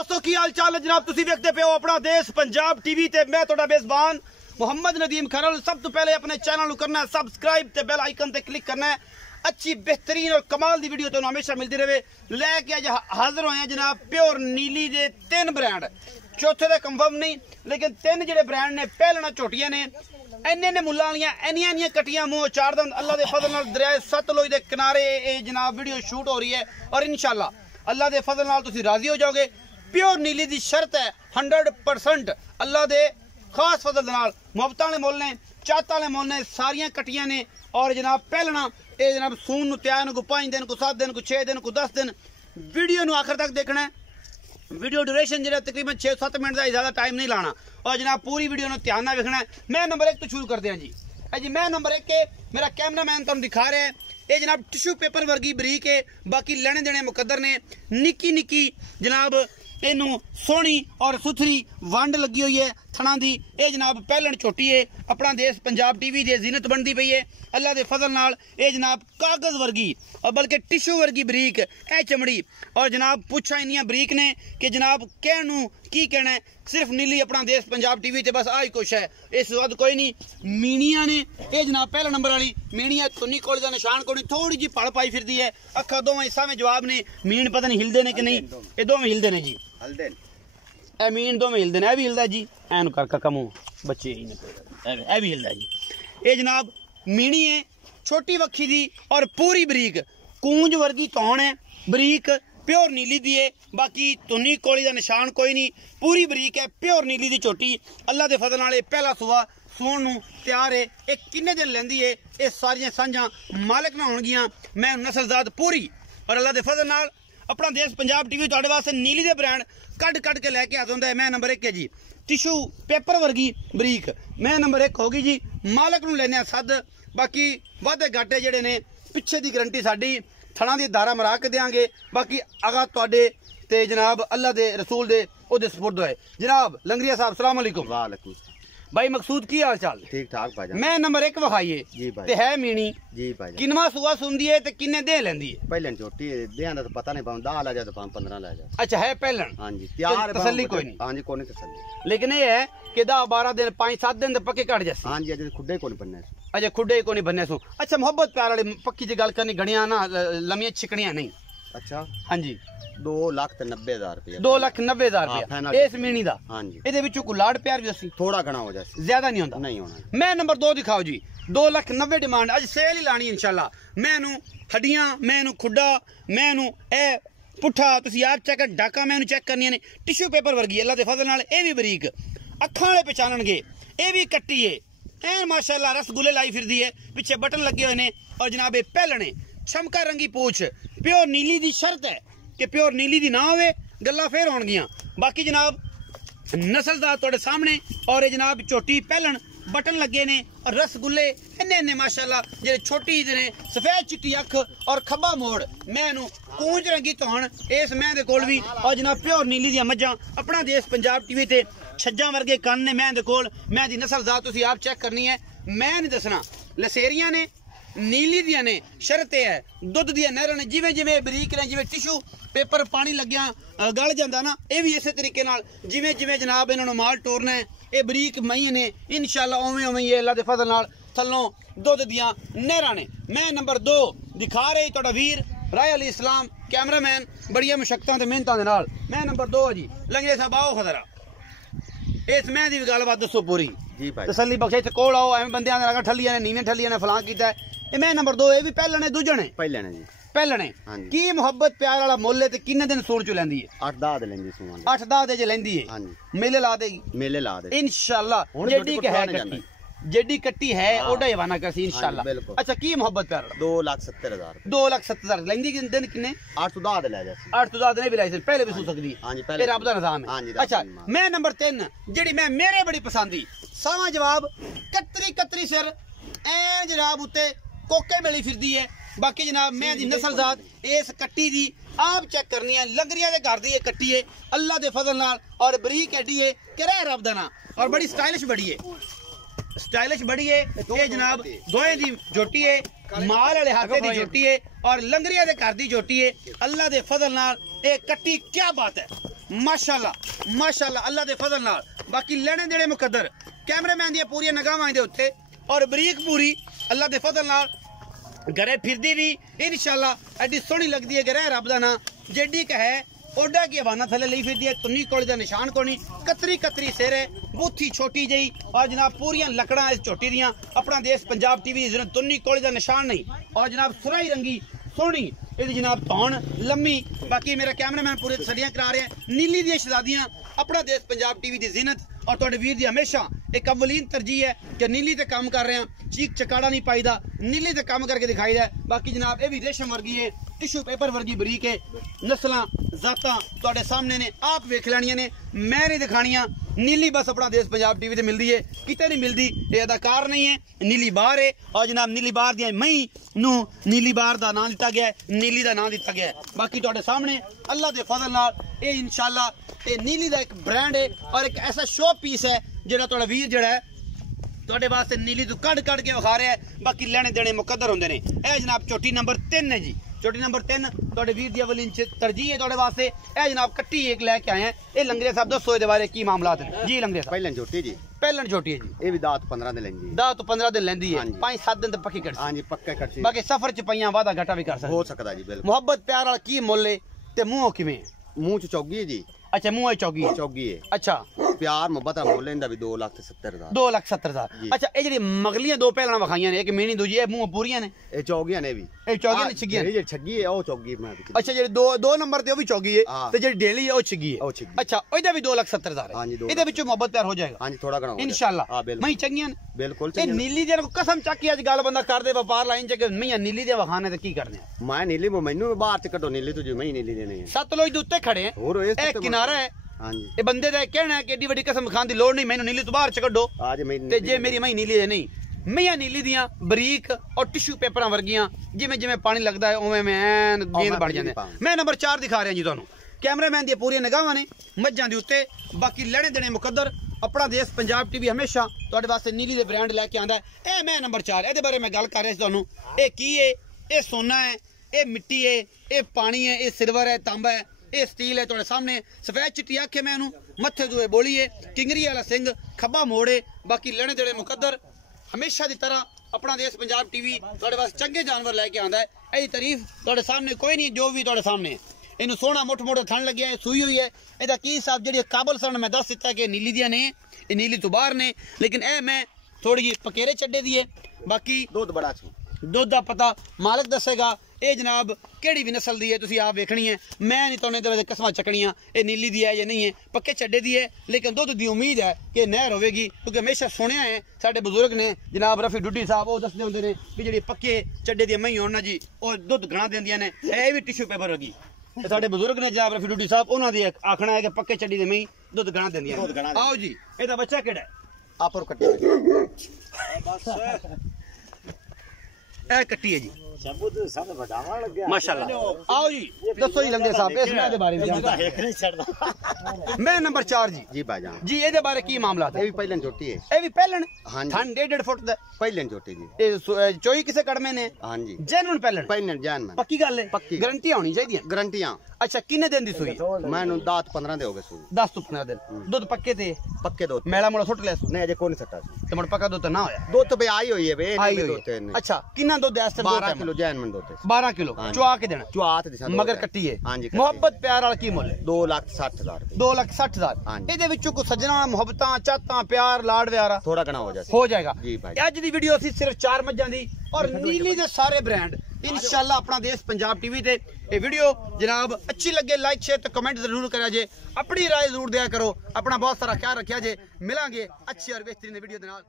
दोस्तों की हाल चाल है जनाब तुसी देखते पे हो अपना देश पंजाब टीवी ते मैं तोड़ा मेजबान मोहम्मद नदीम खरल। सब तो पहले अपने चैनल करना है सब्सक्राइब ते बेल आइकन ते क्लिक करना है। अच्छी बेहतरीन और कमाल दी वीडियो तो हमेशा मिलती रहे। लैके अज हाजिर होए जनाब प्योर नीली दे 3 ब्रांड, चौथे का कंफर्म नहीं लेकिन 3 जेडे ब्रांड ने पहलना झोटियां ने इन्ने मुल्लां वालियां इन्नियां कट्टियां मुंह चार दंद अल्लाह दे फजल नाल दरिया सतलुज दे किनारे जनाब वीडियो शूट हो रही है और इंशाल्लाह अल्लाह दे फजल नाल तुसी राजी हो जाओगे। प्योर नीली दी शर्त है 100% अल्लाह दे खास फजल दे नाल मुहब्बतां वाले मुल ने चाहतां वाले मुल ने सारियां कट्टियां ने और जनाब पहलना ये जनाब सून नूं तैयार नूं 5 दिन को 7 दिन को 6 दिन को 10 दिन। वीडियो नूं आखिर तक देखना है। वीडियो ड्यूरेशन जो तकरीबन 6-7 मिनट का ज़्यादा टाइम नहीं लाना और जनाब पूरी वीडियो ने ध्यान ना देखना है। मैं नंबर 1 तो शुरू करते हैं जी। मैं नंबर 1 के मेरा कैमरा मैन तुम दिखा रहा है ये जनाब टिश्यू पेपर वर्गी बरीक है। बाकी लेने देने मुकद्दर ने निक्की निक्की जनाब इनू सोहनी और सुथरी वंड लगी हुई है थणा दी। ये जनाब पहलन छोटी है अपना देश पंजाब टीवी की जीनत बनती पई है अल्लाह के फजल नाल। ये जनाब कागज वर्गी और बल्कि टिश्यू वर्गी बरीक है चमड़ी और जनाब पुछा इन्नियां बरीक ने कि जनाब कहनू की कहना है। सिर्फ नीली अपना देश पंजाब टीवी ते बस आ ही कुछ है, इस वक्त कोई नहीं। मीनिया ने ये जनाब पहला नंबर वाली मीनिया तुन्नी कोल का निशान कोई थोड़ी जी पड़ पाई फिरती है। अखा दोवें हिस्सा में जवाब ने मीन पता नहीं हिलते ने कि नहीं, ये दोवें हिलते ने जी। ए मीन दोवें हिलते ने, भी हिलदा जी एन कर काका मुंह बच्चे ए भी हिलदा जी। ये जनाब मीनी है छोटी वक्खी दी और पूरी बरीक कूंज वर्गी तौण है बरीक प्योर नीली दी है। बाकी तुन्नी कोली का निशान कोई नहीं, पूरी बरीक है प्योर नीली दी छोटी अल्लाह के फजल नाल पहला सुबह सून नूं तैयार है। ये किन्ने दिन लैंदी है ये सारियां सांझां मालिक ना होणगियां। मैं नस्लजात पूरी और अल्लाह के फजल नाल अपना देश पंजाब टीवी तुहाडे वास्ते नीली दे ब्रांड कट के लैके आ जांदा है। मैं नंबर 1 है जी टिश्यू पेपर वर्गी बरीक। मैं नंबर 1 होगी जी मालिक नूं लैने सद। बाकी वादे घाटे जेडे ने पिछे दी गारंटी साडी थणा दी दारा मरा के देंगे। बाकी अगा तुहाडे ते जनाब अल्लाह दे रसूल दे ओदे सुपुर्द है। जनाब लंगरिया साहब अस्सलाम वालेकुम। वालेकुम भाई मकसूद की हाल चाल? ठीक ठाक भाईजान। मैं नंबर 1 वखाइए जी भाई ते है मीनी जी भाईजान। किनवा सुआ सुंदी है ते किन्ने दे लेंदी है? पहलन छोटी है देहां दा तो पता नहीं पाऊं 10 ला जा तो 15 ला जा। अच्छा है पहलन? हां जी तैयार तसल्ली कोई नहीं? हां जी कोई नहीं तसल्ली लेकिन ये है कि 10-12 दिन 5-7 दिन तो पक्के कट जासी। हां जी अजे खुडे कोनी बनने। अच्छा खुडे को नहीं बनने सो। अच्छा मोहब्बत प्यार वाली पक्की जी गल करनी घड़ियां ना लमियां छिकड़ियां नहीं। अच्छा हां जी 2,90,000 रुपया 2,90,000 रुपया इस मीनी दा। हां जी ਇਹਦੇ ਵਿੱਚੋਂ ਕੋਈ ਲਾੜ ਪਿਆਰ ਵੀ ਅਸੀਂ थोड़ा घना हो जाए ज्यादा नहीं होता नहीं होना। मैं नंबर 2 दिखाओ जी 2,90,000 डिमांड अज सेल ही लानी इंशाल्लाह। मैनू हड्डियां मैनू खुड्डा मैनू ए पुट्ठा तुसी आप चेक डाका मैनू चेक करनियां ने टिश्यू पेपर वर्गी अल्लाह दे फजल नाल। ए भी बरीक अखां वाले पहचानणगे ए भी कट्टी है ऐन माशाल्लाह रसगुल्ले लाई फिरदी है पिछे बटन लगे हुए ने और जनाब ए पहलने छमका रंगी पूछ प्योर नीली दी शर्त है कि प्योर नीली दी ना होवे गल्लां फेर होणगियां। बाकी जनाब नस्लदार तुहाडे सामने और ये जनाब छोटी पहलन बटन लगे ने और रसगुल्ले इन्ने माशाल्लाह जेडे छोटी ने सफेद चिट्टी अख और खब्बा मोड़ मैनू कूंज रंगी तौण इस मैं दे कोल भी और जनाब प्योर नीली दी मज्जां अपना देश पंजाब टीवी ते छज्जां वर्गे कन्न ने मैं दे कोल। मैं दी नस्ल जात तुसी आप चेक करनी है मैं नहीं दसना। लसेरियां ने नीली दियां ने शर्त है दुध दियां नहरां ने जिवें जिवें बरीक ने जिवें टिश्यू पेपर पानी लग्या गल जांदा ना ये भी इस तरीके नाल जिवें जिवें जनाब इन्हां नूं माल टोरना है ये बरीक मई ने इंशाल्लाह उवें उवें ये अल्लाह दे फजल नाल थल्लों दुध दियां नहरां ने। मैं नंबर 2 दिखा रही तुहाडा वीर राय अली इस्लाम कैमरामैन बड़िया मुशक्कतां ते मेहनतां दे नाल। मैं नंबर 2 जी लंगे साहब आओ खदरा इस मैं दी गलबात दसो पूरी जी भाई तसल्ली बख्शे इत्थे कोल आओ एवें बंदियां दे लगा ठल्लियां ने नीवें ठल्लियां ने फलां कीता है। ये मैं नंबर 2 ये भी पहलने दूजने पहलन जी पहलने हां जी की मोहब्बत प्यार वाला मुੱਲ ते किन्ने दिन सूर चु लैंदी है? 8-10 दे लेंदी सुमान 8-10 दे जे लैंदी है। हां जी मेले ला देगी मेले ला दे इंशाल्लाह। जेडी के है कट्टी जेडी कट्टी है ओडा ही वाना करसी इंशाल्लाह। अच्छा की मोहब्बत प्यार 2,70,000 2,70,000 लैंदी किन दिन किन्ने 8-10 दे ले जा 8-10 दिन भी लाइसेंस पहले भी सू सकदी हां जी पहले रब दा निजाम है। हां जी अच्छा मैं नंबर 3 जेडी मैं मेरे बड़ी पसंदी सावा जवाब कतरी सिर ऐ जनाब उत्ते कोके मिली फिरदी है। बाकी जनाब मैं दी नस्ल जात इस कट्टी दी आप चेक करनी है लंगरिया दे घर दी कट्टी है अल्लाह दे फजल नाल और बरीक एडी है किराए रब दा ना और बड़ी स्टाइलिश बड़ी है ये जनाब दोए दी जोटी है माल वाले हाथे दी जोटी है और लंगरिया दे घर दी जोटी है अल्लाह दे फजल नाल ये कट्टी क्या बात है माशाल्लाह माशाल्लाह अल्लाह दे फजल नाल बाकी लेने देने मुकद्दर कैमरामैन दी पूरी निगाहां दे उत्ते और बरीक पूरी अल्लाह दे फजल नाल घरे फिरदी भी इंशाल्लाह एडी सोहनी लगदी है घरे रब दा ना जेडी क है ओडा की हवाना थले ली फिरदी है तुन्नी कोली दा निशान कोनी कतरी कतरी सिर है बूथी छोटी जई और जनाब पूरियां लकड़ां इस छोटी दियां अपना देश पंजाब टीवी दी तुन्नी कोली दा निशान नहीं और जनाब सुराई रंगी सोहनी इहदी जनाब धौन लम्मी बाकी मेरा कैमरामैन पूरे तसलियां करा रहे हैं नीली दी शहजादियां अपना देश पंजाब टीवी दी जिनत और तुहाडे वीर दी हमेशा एक अव्वलीन तरजीह है कि नीली ते काम कर रहे हैं चीक चकाड़ा नहीं पाईदा नीली ते काम करके दिखाईदा है बाकी जनाब ये भी रेशम वर्गी है टिश्यू पेपर वर्गी बरीक है नस्लां जातां तुहाडे सामने ने आप वेख लैणियां ने मैं नहीं दिखाणियां नीली बस अपना देश पंजाब टीवी ते मिलदी है किते नहीं मिलदी ये अदाकार नहीं है नीली बार है और जनाब नीली बार दी मई नू नीली बार दा नाम दिता गया है नीली दा नाम दिता गया है बाकी तुहाडे सामने अल्लाह दे फजल नाल ये इंशाल्लाह ये नीली दा एक ब्रांड है और एक ऐसा शो पीस है जेड़ा तुहाडा वीर जेड़ा है तुहाडे वास्ते नीली तो कड़ कड़ के विखा रहा है बाकी लेने देने मुकद्दर होंदे ने ए जनाब चोटी नंबर 3 है जी चोटी नंबर 3 तुहाडे वीर दी अव्वलीन तरजीह है तुहाडे वास्ते ए जनाब कट्टी एक लेके आए हैं ए लंगरे साहब दसो इहदे बारे की मामलात है जी लंगरे साहब पहलन झोटी जी पहलन छोटी है जी ये भी दात 15 दिन लेंदी दात तो 15 दिन लेंदी है 5-7 दिन तक पक्की कर हां जी पक्का करसी बाकी सफर च पईयां वादा घाटा भी कर सकदे हो सकदा जी बिल्कुल मोहब्बत प्यार वाला की मुੱਲ है ते मुंह किवें मुंह च चौगी है जी अच्छा मुंह चौगी है चौगी है अच्छा प्यार मोहब्बत दा मुੱਲ इंदा भी 2,70,000 2,70,000 अच्छा ये जेडी मगलियां दो पहलना वखाइयां ने एक मीनी दूजी ए मुंह पूरियां ने ए चौगियां ने भी ए चौगियां ने छिगियां जेडी छगी है ओ चौगी मैं अच्छा जेडी दो नंबर ते ओ भी चौगी है ते जेडी डेली है ओ छिगी है अच्छा ओइदा भी 2,70,000 हां जी इदे विच मोहब्बत प्यार हो जाएगा हां जी थोड़ा घणा इंशाल्लाह हां मैं चंगियां बिल्कुल ए नीली जे कसम चक्की आज गल बंदा कर दे व्यापार लाइन च कि मैं नीली दे वखाने ते की करने मैं नीली मैनू बाहर च कढो नीली तुझे मैं नीली देने है सतलुज दे उत्ते खड़े हैं और ए किनारा है हां जी ये बंदे दा कहना है कि एडी बड़ी कसम खान दी लोड़ नहीं मैनू नीली तो बाहर च कढो आज मैं ते जे मेरी मैं नीली है नहीं मैं नीली दियां बरीक और टिश्यू पेपरां वर्गियां जिवें जिवें पानी लगदा है उवें मैं ऐन गेंद बढ़ जांदे मैं नंबर 4 दिखा रहा जी तुहानू कैमरामैन दी पूरी निगाहां ने मज्जां दे उत्ते बाकी लेने देने मुकद्दर अपना देश पंजाब टीवी हमेशा तुहाडे वास्ते नीली दे ब्रांड लेके आंदा है ए मैं नंबर 4 एदे बारे मैं गल कर रहा सी तुहानू ए की है ए सोना है ए मिट्टी है ए पानी है ए सिल्वर है तांबा है ए स्टील है तुहाडे सामने सफेद चिट्टी अख है मैनू मत्थे दुए बोली है किंगरी वाला सिंह खब्बा मोड़े बाकी लेने देने मुकद्दर हमेशा की तरह अपना देश पंजाब टीवी तुहाडे वास्ते चंगे जानवर लेके आंदा है एदी तारीफ तुहाडे सामने कोई नहीं जो भी तुहाडे सामने है इनू सोना मुठ मुठ थन लग्या है सूई हुई है एदा की हिसाब जेडी काबल सन मैं दस दिता कि नीली दियां ने ये नीली तो बाहर ने लेकिन ए मैं थोड़ी जी पकेरे चड्डे दी है बाकी दूध बड़ा छू दुध दा पता मालिक दसेगा ए जनाब केड़ी भी नस्ल दी है तुसी आप वेखनी है मैं नहीं तुहानू दे कसमां चकनियां ए नीली दी है या नहीं है पक्के चड्डे दी है लेकिन दुध दी उम्मीद है कि नहर होवेगी क्योंकि हमेशा सुनिया है साडे बुजुर्ग ने जनाब रफी डुड्डी साहब वो दसदे हुंदे ने कि जेडी पक्के चड्डे दी मई होण ना जी ओ दुध घणा देंदियां ने ए भी टिश्यू पेपर होगी साडे बुजुर्ग ने जनाब रफी डुड्डी साहब उन्हां दी आखना है कि पक्के चड्डी दी मई दुध घणा देंदियां आओ जी एदा बच्चा केड़ा है आपर कट्टी बस ए कट्टी है जी सबूत सब बतावन लग गया माशाल्लाह आओ जी दसो जी लंगे साहब इस मैं दे बारे में जानता नहीं छड़दा मैं नंबर 4 जी भाईजान जी ए दे बारे की मामला है ये भी पहलन छोटी है ए भी पहलन हां जी थन 1.5 फुट दा पहलन छोटी जी ए चोई किसे कड़मे ने हां जी जेन्युइन पहलन पहलन जान में पक्की गल है पक्की गारंटी होनी चाहिए गारंटियां अच्छा किन्ने दिन दी सुई मैनू दात 15 दे हो गए सुई 10 तो 15 दिन दूध पक्के ते पक्के दो मेला मोड़ा सुट ले नहीं अजे कोई नहीं सकता ते मोड़ पक्का दूध ना होया दो तो बे आई हुई है बे आई दो हुई तीन अच्छा किन्ना दूध है 12 किलो जैन में दो 12 किलो चुआ के देना चुआत दिशा मगर कट्टी है हां जी मोहब्बत प्यार वाला की मुੱਲ 2,60,000 2,60,000 ਇਹਦੇ ਵਿੱਚੋਂ ਕੋ ਸੱਜਣਾ ਮੁਹੱਬਤਾਂ ਚਾਹਤਾਂ ਪਿਆਰ ਲਾੜ ਵਿਆਰਾ थोड़ा घना हो जाए हो जाएगा जी भाई ਅੱਜ ਦੀ ਵੀਡੀਓ ਅਸੀਂ ਸਿਰਫ 4 ਮੱਝਾਂ ਦੀ ਔਰ ਨੀਲੀ ਦੇ ਸਾਰੇ ਬ੍ਰਾਂਡ इंशाल्लाह अपना देश पंजाब टीवी ते ये वीडियो जनाब अच्छी लगे लाइक शेयर तो कमेंट जरूर करा जे अपनी राय जरूर दिया करो अपना बहुत सारा ख्याल रखिया जे मिलांगे अच्छी और बेहतरीन वीडियो दे नाल।